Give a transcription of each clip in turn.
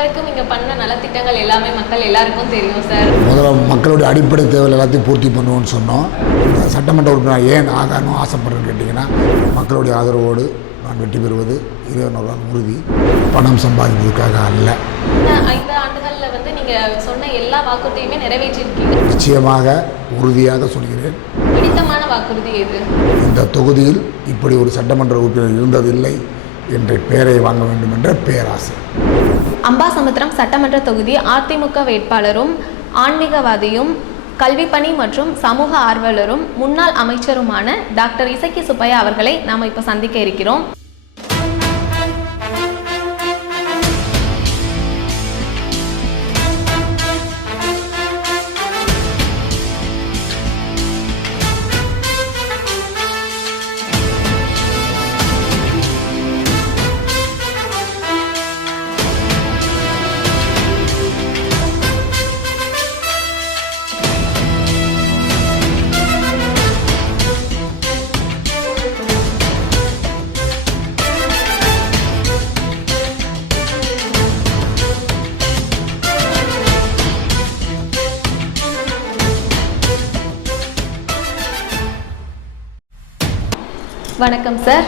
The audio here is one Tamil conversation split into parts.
வரைக்கும் நீங்க பண்ண நலத்திட்டங்கள் எல்லாமே மக்கள் எல்லாருக்கும் தெரியும் சார். முதல்ல மக்களுடைய அடிப்படை தேவைகள் எல்லாத்தையும் பூர்த்தி பண்ணுவோம்னு சொன்னோம். சட்டமன்ற உறுப்பினர் ஏன் ஆகணும் ஆசைப்படுறேன்னு கேட்டிங்கன்னா, மக்களுடைய ஆதரவோடு நான் வெற்றி பெறுவது இறைவனால் உறுதி, பணம் சம்பாதிப்பதற்காக அல்ல. 5 ஆண்டுகளில் வந்து நீங்க சொன்ன எல்லா வாக்குறுதியுமே நிறைவேற்றிருக்கீங்க. நிச்சயமாக உறுதியாக சொல்கிறேன். பிடித்தமான வாக்குறுதி எது? இந்த தொகுதியில் இப்படி ஒரு சட்டமன்ற உறுப்பினர் இருந்ததில்லை என்ற பெயரை வாங்க வேண்டும் என்ற பேராசை. அம்பாசமுத்திரம் சட்டமன்ற தொகுதி அதிமுக வேட்பாளரும் ஆன்மீகவாதியும் கல்விப்பணி மற்றும் சமூக ஆர்வலரும் முன்னாள் அமைச்சருமான டாக்டர் இசக்கி சுப்பையா அவர்களை நாம் இப்போ சந்திக்க இருக்கிறோம். வணக்கம் சார்.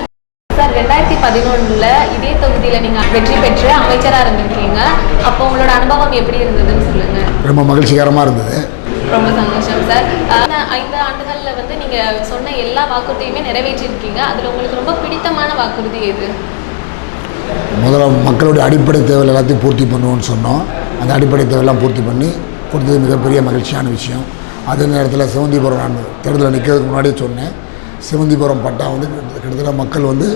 சார் 2011 இதே தொகுதியில் நீங்கள் வெற்றி பெற்று அமைச்சராக இருந்திருக்கீங்க. அப்போ உங்களோட அனுபவம் எப்படி இருந்ததுன்னு சொல்லுங்கள். ரொம்ப மகிழ்ச்சிகரமாக இருந்தது. ரொம்ப சந்தோஷம் சார். 5 ஆண்டுகளில் வந்து நீங்கள் சொன்ன எல்லா வாக்குறுதியுமே நிறைவேற்றிருக்கீங்க. அதில் உங்களுக்கு ரொம்ப பிடித்தமான வாக்குறுதி எது? முதல்ல மக்களுடைய அடிப்படை தேவைகள் எல்லாத்தையும் பூர்த்தி பண்ணுவோம்னு சொன்னோம். அந்த அடிப்படை தேவையெல்லாம் பூர்த்தி பண்ணி கொடுத்தது மிகப்பெரிய மகிழ்ச்சியான விஷயம். அதே நேரத்தில் சிவந்திபுரம் நான் தேர்தலில் நிற்கிறதுக்கு முன்னாடியே சொன்னேன், சிவந்திபுரம் பட்டா வந்து கிட்டத்தட்ட மக்கள் வந்து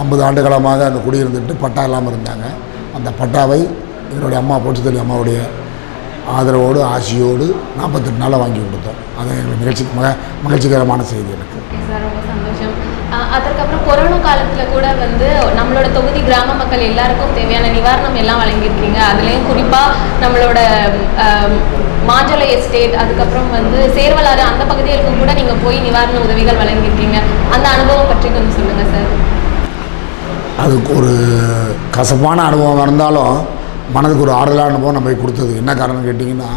50 ஆண்டு காலமாக அங்கே குடியிருந்துட்டு பட்டா இல்லாமல் இருந்தாங்க. அந்த பட்டாவை எங்களுடைய அம்மா புரட்சித்தலைவி அம்மாவுடைய ஆதரவோடு ஆசையோடு 48 நாளில் வாங்கி கொடுத்தோம். அது எங்களுக்கு மகிழ்ச்சிகரமான செய்தி எனக்கு. சார் ரொம்ப சந்தோஷம். அதற்கப்புறம் கொரோனா காலத்தில் கூட வந்து நம்மளோட தொகுதி கிராம மக்கள் எல்லாருக்கும் தேவையான நிவாரணம் எல்லாம் வழங்கியிருக்கீங்க. அதுலேயும் குறிப்பாக நம்மளோட மாஞ்சோலை எஸ்டேட், அதுக்கப்புறம் வந்து சேர்வலாறு அந்த பகுதிகளுக்கும் கூட நீங்கள் போய் நிவாரண உதவிகள் வழங்கியிருக்கீங்க. அந்த அனுபவம் பற்றி கொஞ்சம் சொல்லுங்கள் சார். அதுக்கு ஒரு கசப்பான அனுபவம் இருந்தாலும் மனதுக்கு ஒரு ஆறுதலான அனுபவம் நம்ம போய் கொடுத்தது. என்ன காரணம் கேட்டிங்கன்னா,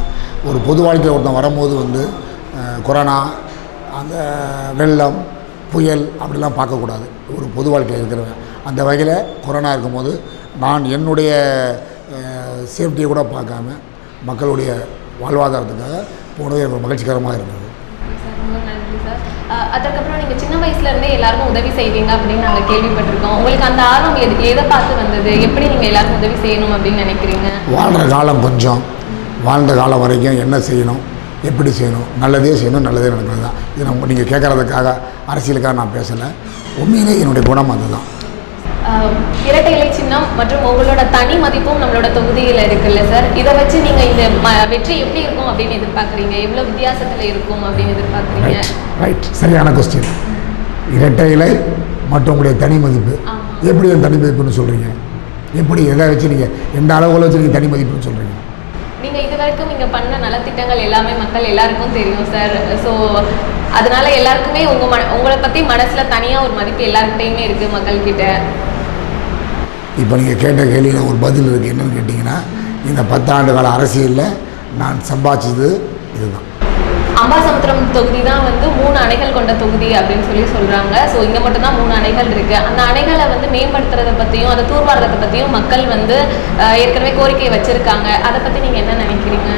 ஒரு பொது வாழ்க்கையில் ஒருத்தன் வரும்போது வந்து கொரோனா, அந்த வெள்ளம், புயல் அப்படிலாம் பார்க்கக்கூடாது. ஒரு பொது வாழ்க்கையில் இருக்கிறவன் அந்த வகையில் கொரோனா இருக்கும்போது நான் என்னுடைய சேஃப்டியை கூட பார்க்காம மக்களுடைய வாழ்வாதாரத்துக்காக போனது எனக்கு மகிழ்ச்சிகரமாக இருந்தது. ரொம்ப நன்றி சார். அதுக்கப்புறம் நீங்கள் சின்ன வயசுலேருந்தே எல்லாருக்கும் உதவி செய்வீங்க அப்படின்னு நாங்கள் கேள்விப்பட்டிருக்கோம். உங்களுக்கு அந்த ஆர்வம் எதை பார்த்து வந்தது? எப்படி நீங்கள் எல்லாருக்கும் உதவி செய்யணும் அப்படின்னு நினைக்கிறீங்க? வாழ்கிற காலம் கொஞ்சம், வாழ்ந்த காலம் வரைக்கும் என்ன செய்யணும், எப்படி செய்யணும், நல்லதே செய்யணும், நல்லதே நடக்கிறது தான். இது நம்ம நீங்கள் கேட்குறதுக்காக அரசியலுக்காக நான் பேசலை. உண்மையிலே என்னுடைய குணம் அதுதான். இரட்டை இலை சின்னம் மற்றும் உங்களோட தனி மதிப்பும் நம்மளோட தொகுதியில் இருக்குல்ல சார், இதை வச்சு நீங்கள் இந்த வெற்றி எப்படி இருக்கும் அப்படின்னு எதிர்பார்க்குறீங்க? எவ்வளோ வித்தியாசத்தில் இருக்கும் அப்படின்னு எதிர்பார்க்குறீங்க? ரைட், சரியான கொஸ்டின். இரட்டை இலை மற்றும் உங்களுடைய தனி மதிப்பு, எப்படி என் தனி மதிப்புன்னு சொல்கிறீங்க? எப்படி எதை வச்சு நீங்கள் எந்த அளவுகளை வச்சு நீங்கள் தனி மதிப்புன்னு சொல்கிறீங்க? நீங்கள் இது வரைக்கும் நீங்கள் பண்ண நலத்திட்டங்கள் எல்லாமே மக்கள் எல்லாருக்கும் தெரியும் சார். ஸோ அதனால எல்லாருக்குமே உங்களை பற்றி மனசில் தனியாக ஒரு மதிப்பு எல்லாருக்கிட்டையுமே இருக்குது மக்கள்கிட்ட. இப்போ நீங்கள் கேட்ட கேள்வியில் ஒரு பதில் இருக்குது. என்னென்னு கேட்டிங்கன்னா, இந்த 10 ஆண்டு கால அரசியலில் நான் சம்பாதிச்சது இதுதான். அம்பாசமுத்திரம் தொகுதி தான் வந்து 3 அணைகள் கொண்ட தொகுதி அப்படின்னு சொல்கிறாங்க. ஸோ இங்கே மட்டும்தான் 3 அணைகள் இருக்குது. அந்த அணைகளை வந்து மேம்படுத்துறதை பற்றியும் அதை தூர்வாரத்தை பற்றியும் மக்கள் வந்து ஏற்கனவே கோரிக்கை வச்சுருக்காங்க. அதை பற்றி நீங்கள் என்ன நினைக்கிறீங்க?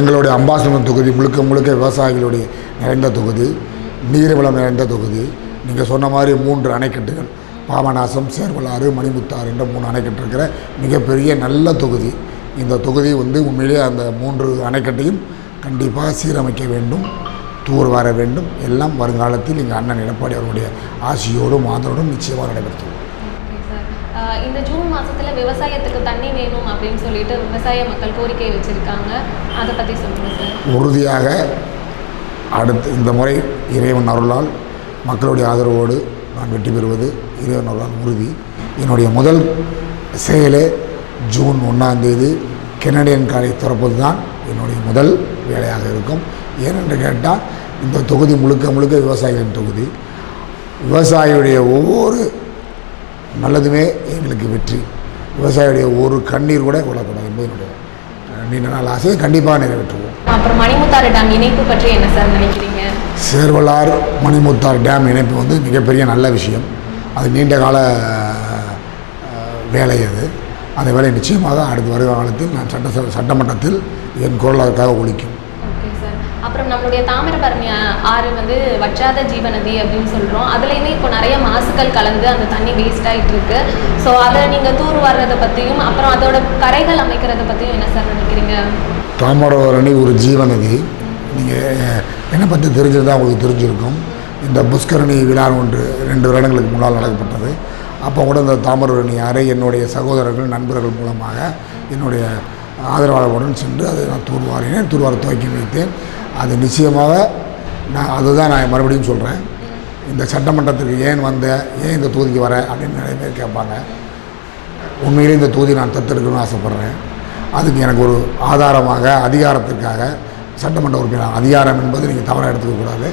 எங்களுடைய அம்பாசமுத்திரம் தொகுதி முழுக்க முழுக்க விவசாயிகளுடைய நிறைந்த தொகுதி, நீர்வளம் நிறைந்த தொகுதி. நீங்கள் சொன்ன மாதிரி 3 அணைக்கட்டுகள், பாபநாசம், சேர்வலாறு, மணிமுத்தாறு என்ற 3 அணைக்கட்டு இருக்கிற மிகப்பெரிய நல்ல தொகுதி. இந்த தொகுதி வந்து உண்மையிலே அந்த 3 அணைக்கட்டையும் கண்டிப்பாக சீரமைக்க வேண்டும், தூர் வர வேண்டும். எல்லாம் வருங்காலத்தில் எங்கள் அண்ணன் எடப்பாடி அவருடைய ஆசையோடும் ஆதரவோடும் நிச்சயமாக நடைபெறும். இந்த ஜூன் மாதத்தில் விவசாயத்துக்கு தண்ணி வேணும் அப்படின்னு சொல்லிட்டு விவசாய மக்கள் கோரிக்கை வச்சுருக்காங்க. அதை பற்றி சொல்லுங்கள் சார். உறுதியாக அடுத்து இந்த முறை இறைவன் அருளால் மக்களுடைய ஆதரவோடு நான் வெற்றி பெறுவது இறைவன் அருளால் உறுதி. என்னுடைய முதல் செயலே ஜூன் 1ஆம் தேதி கெனடியன் காலை திறப்பது தான் என்னுடைய முதல் வேலையாக இருக்கும். ஏனென்று கேட்டால் இந்த தொகுதி முழுக்க முழுக்க விவசாயிகளின் தொகுதி. விவசாயியுடைய ஒவ்வொரு நல்லதுமே எங்களுக்கு வெற்றி. விவசாயியுடைய ஒரு கண்ணீர் கூட விடக்கூடாது என்பது என்னுடைய நீண்ட நாள் ஆசையை கண்டிப்பாக நிறைவேற்றுவோம். அப்புறம் மணிமுத்தாறு டேம் இணைப்பு பற்றி என்ன சார் நினைக்கிறீங்க? சேர்வலார் மணிமுத்தாறு டேம் இணைப்பு வந்து மிகப்பெரிய நல்ல விஷயம். அது நீண்ட கால வேலை. அந்த வேலை நிச்சயமாக அடுத்த வருகிற காலத்தில் நான் சட்டமன்றத்தில் என் குரல் அதற்காக ஒலிக்கும். Okay sir. அப்புறம் நம்மளுடைய தாமிரபரணி ஆறு வந்து வற்றாத ஜீவநதி அப்படின்னு சொல்கிறோம். அதுலேயுமே இப்போ நிறைய மாசுக்கள் கலந்து அந்த தண்ணி வேஸ்ட் ஆகிட்டு இருக்கு. ஸோ அதை நீங்கள் தூர் வர்றதை பற்றியும் அப்புறம் அதோட கரைகள் அமைக்கிறத பற்றியும் என்ன சார் நினைக்கிறீங்க? தாமிரபரணி ஒரு ஜீவநதி. நீங்கள் என்னை பற்றி தெரிஞ்சிருந்தால் உங்களுக்கு தெரிஞ்சிருக்கும். இந்த புஷ்கரணி விழா ஒன்று 2 வருடங்களுக்கு முன்னால் நடக்கப்பட்டது. அப்போ கூட இந்த தாமிரபரணி ஆறை என்னுடைய சகோதரர்கள் நண்பர்கள் மூலமாக என்னுடைய ஆதரவாளர்களுடன் சென்று அதை நான் தூர்வார துவக்கி வைத்தேன். அது நிச்சயமாக அதுதான் நான் மறுபடியும் சொல்கிறேன். இந்த சட்டமன்றத்துக்கு ஏன் இந்த தொகுதிக்கு வர அப்படின்னு நிறைய பேர் கேட்பாங்க. உண்மையிலே இந்த தொகுதி நான் தத்தெடுக்கணும்னு ஆசைப்பட்றேன். அதுக்கு எனக்கு ஒரு ஆதாரமாக அதிகாரத்திற்காக சட்டமன்ற உறுப்பினர் அதிகாரம் என்பது நீங்கள் தவறாக எடுத்துக்கக்கூடாது.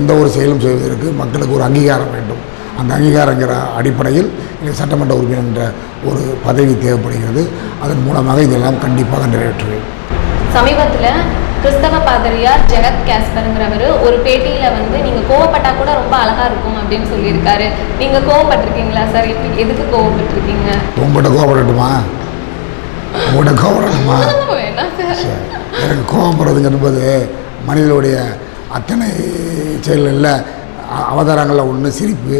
எந்த ஒரு செயலும் செய்வதற்கு மக்களுக்கு ஒரு அங்கீகாரம் வேண்டும். அந்த அங்கீகாரங்கிற அடிப்படையில் எனக்கு சட்டமன்ற உறுப்பினர் என்ற ஒரு பதவி தேவைப்படுகிறது. அதன் மூலமாக இதெல்லாம் கண்டிப்பாக நிறைவேற்றுவேன். சமீபத்தில் கிறிஸ்தவ பாதிரியார் ஜெகத் கேஸ்பருங்கிறவர் ஒரு பேட்டியில் வந்து நீங்கள் கோவப்பட்டா கூட ரொம்ப அழகாக இருக்கும் அப்படின்னு சொல்லியிருக்காரு. நீங்கள் கோவப்பட்டிருக்கீங்களா சார்? எதுக்கு கோவப்பட்டிருக்கீங்க? உங்கள்கிட்ட கோவப்படட்டுமா? உங்கள்கிட்ட கோவப்படட்டுமா? எனக்கு கோவப்படுறதுங்க என்பது மனிதனுடைய அத்தனை செயல்களில் அவதாரங்களில் ஒன்று சிரிப்பு,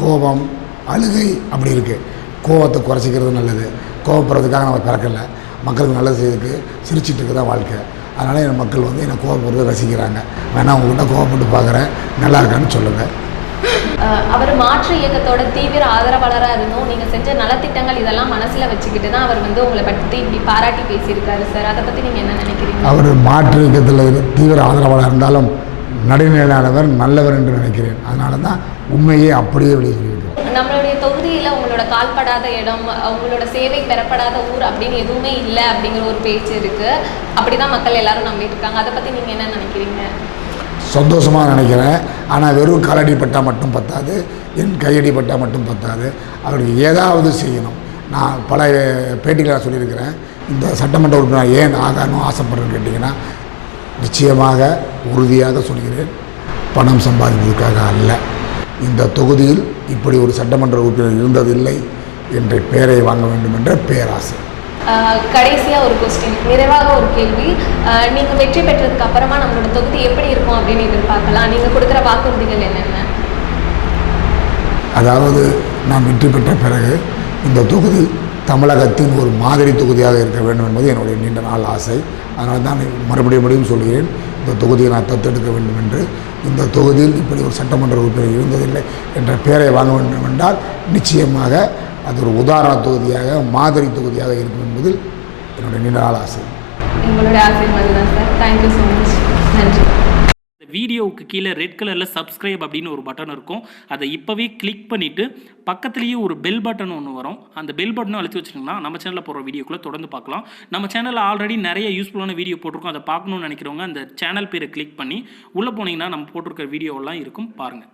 கோபம், அழுகை அப்படி இருக்குது. கோபத்தை குறைச்சிக்கிறது நல்லது. கோவப்படுறதுக்காக நம்ம பிறக்கலை. மக்களுக்கு நல்லது செய்யறதுக்கு சிரிச்சிட்டு இருக்க தான் வாழ்க்கை. அதனால் என் மக்கள் வந்து என்னை கோவப்படுறதை ரசிக்கிறாங்க. வேணா உங்கள்கிட்ட கோவப்பட்டு பார்க்குறேன், நல்லா இருக்கான்னு சொல்லுங்கள். அவர் மாற்று இயக்கத்தோட தீவிர ஆதரவாளராக இருந்தும் நீங்கள் செஞ்ச நலத்திட்டங்கள் இதெல்லாம் மனசில் வச்சுக்கிட்டு தான் அவர் வந்து உங்களை பற்றி இப்படி பாராட்டி பேசியிருக்காரு சார். அதை பற்றி நீங்கள் என்ன நினைக்கிறீங்க? அவர் மாற்று இயக்கத்தில் தீவிர ஆதரவாளர் இருந்தாலும் நடுநிலையானவர், நல்லவர் என்று நினைக்கிறேன். அதனால தான் உண்மையே அப்படியே வெளியே சொல்லியிருக்கேன். நம்மளுடைய தொகுதியில் உங்களோட கால்படாத இடம், உங்களோட சேவை பெறப்படாத ஊர் அப்படின்னு எதுவுமே இல்லை அப்படிங்கிற ஒரு பேச்சு இருக்குது. அப்படி தான் மக்கள் எல்லாரும் நம்பிட்டு இருக்காங்க. அதை பற்றி நீங்கள் என்ன நினைக்கிறீங்க? சந்தோஷமாக நினைக்கிறேன். ஆனால் வெறும் காலடிப்பட்டால் மட்டும் பத்தாது, என் கையடிப்பட்டால் மட்டும் பத்தாது. அவருக்கு ஏதாவது செய்யணும். நான் பல பேட்டிகளை சொல்லியிருக்கிறேன். இந்த சட்டமன்ற உறுப்பினர் ஏன் ஆகணும் ஆசைப்படுறேன்னு கேட்டிங்கன்னா, நிச்சயமாக உறுதியாக சொல்கிறேன், பணம் சம்பாதிப்பதற்காக அல்ல. இந்த தொகுதியில் இப்படி ஒரு சட்டமன்ற உறுப்பினர் இருந்ததில்லை என்ற பெயரை வாங்க வேண்டும் என்ற பேராசை. கடைசியாக ஒரு கொஸ்டின், நிறைவாக ஒரு கேள்வி. நீங்கள் வெற்றி பெற்றதுக்கு அப்புறமா நம்மளோட தொகுதி எப்படி இருக்கும் அப்படின்னு எதிர்பார்க்கலாம்? நீங்கள் கொடுக்குற வாக்குறுதிகள் என்னென்ன? அதாவது நான் வெற்றி பெற்ற பிறகு இந்த தொகுதி தமிழகத்தின் ஒரு மாதிரி தொகுதியாக இருக்க வேண்டும் என்பது என்னுடைய நீண்ட நாள் ஆசை. அதனால தான் மறுபடியும் சொல்கிறேன், இந்த தொகுதியை நான் தத்தெடுக்க வேண்டும் என்று. இந்த தொகுதியில் இப்படி ஒரு சட்டமன்ற உறுப்பினர் இருந்ததில்லை என்ற பெயரை வாங்க வேண்டும் என்றால் நிச்சயமாக அது ஒரு உதாரண தொகுதியாக, மாதிரி தொகுதியாக இருக்கும் என்பதில் என்னுடைய நீண்ட நாள் ஆசை. எங்களுடைய ஆசை மாதிரி தான் சார். Thank you so much. நன்றி. இந்த வீடியோவுக்கு கீழே ரெட் கலரில் சப்ஸ்கிரைப் அப்படின்னு ஒரு பட்டன் இருக்கும். அதை இப்போவே கிளிக் பண்ணிவிட்டு பக்கத்துலேயே ஒரு பெல் பட்டன் ஒன்று வரும். அந்த பெல் பட்டனும் அழுத்தி வச்சுட்டிங்கன்னா நம்ம சேனலில் போகிற வீடியோக்குள்ளே தொடர்ந்து பார்க்கலாம். நம்ம சேனலில் ஆல்ரெடி நிறைய யூஸ்ஃபுல்லான வீடியோ போட்டிருக்கோம். அதை பார்க்கணுன்னு நினைக்கிறவங்க அந்த சேனல் பேரை கிளிக் பண்ணி உள்ளே போனீங்கன்னா நம்ம போட்டிருக்கிற வீடியோவெல்லாம் இருக்கும், பாருங்கள்.